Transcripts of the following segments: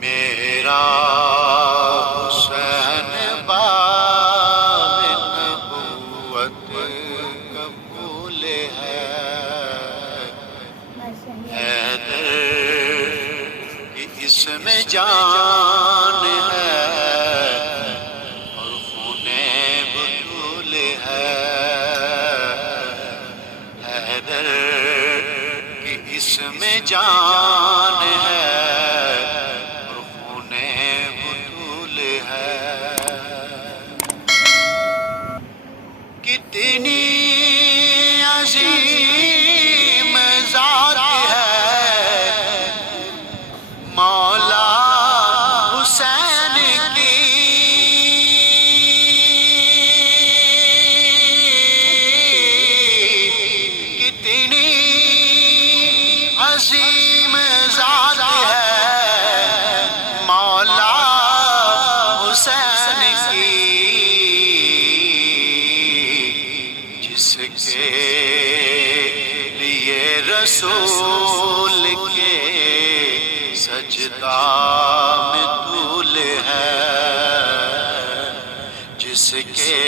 میرا حسین باغ نبوت قبول ہے، حیدر کی اس میں جان ہے اور خون بطول ہے، حیدر کی اس میں جان ہے اور خون بطول ہے۔ کتنی عظیم ذات ہے مولا حسین کی، کتنی عظیم ذات ہے مولا حسین کی، جس کے لیے رسول کے سجدہ میں طول ہے، جس کے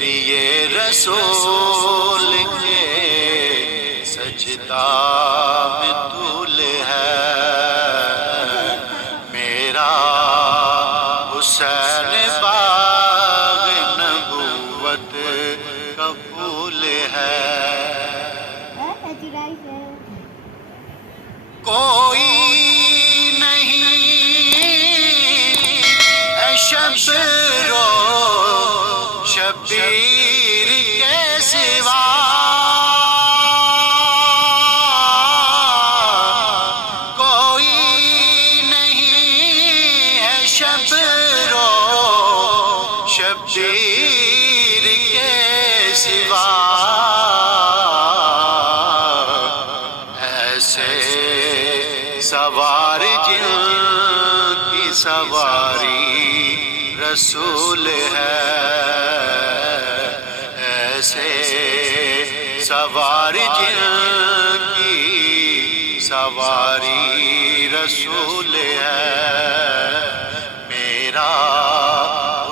لیے رسول کے سجدہ میں طول ہے، میرا حسین باغ نبوت قبول ہے۔ کوئی نہیں ہے شبیر و شبیر کے سوا، کوئی نہیں ہے شبیر و شبیر کے سوا، ایسے سوار جن کی سواری رسول ہے، ایسے سوار جن کی سواری رسول ہے، میرا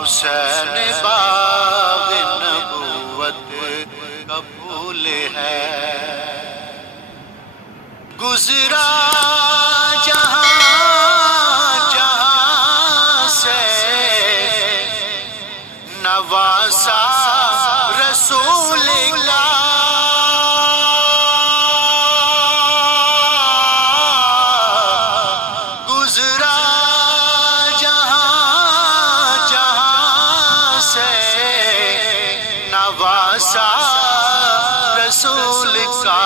حسین باغ نبوت قبول ہے۔ گزرا جہاں جہاں سے نواسا رسول کا، گزرا جہاں جہاں سے نواسا رسول کا،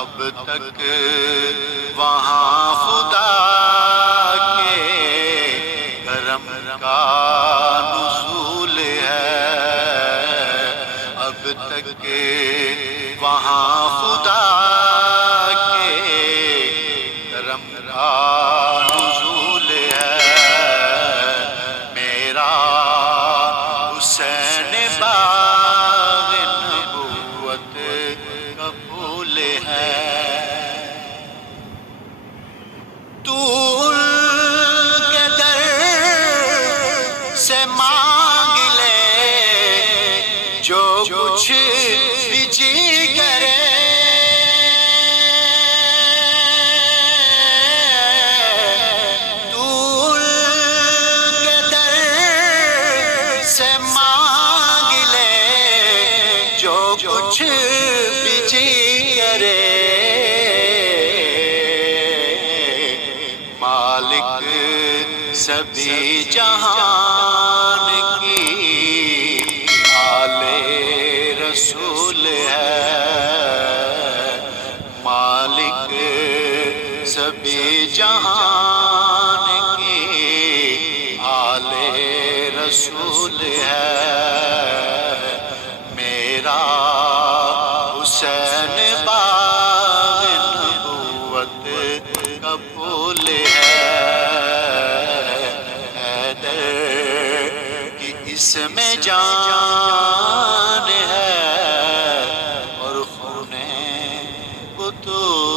اب تک وہاں خدا کے کرم کا نزول ہے، اب تک وہاں خدا کے کرم کا نزول ہے، میرا حسین باغ نبوت قبول ہے۔ تو ان کے در سے مانگ لے جو کچھ بھی جی کرے، تو ان کے در سے مانگ لے جو کچھ بھی جی کرے، مالک سبھی جہان کی آل رسول ہے، مالک سبھی جہان کی آل رسول ہے، میرا حسین باغ نبوت قبول ہے، حیدر کی اس میں جان ہے اور خون تو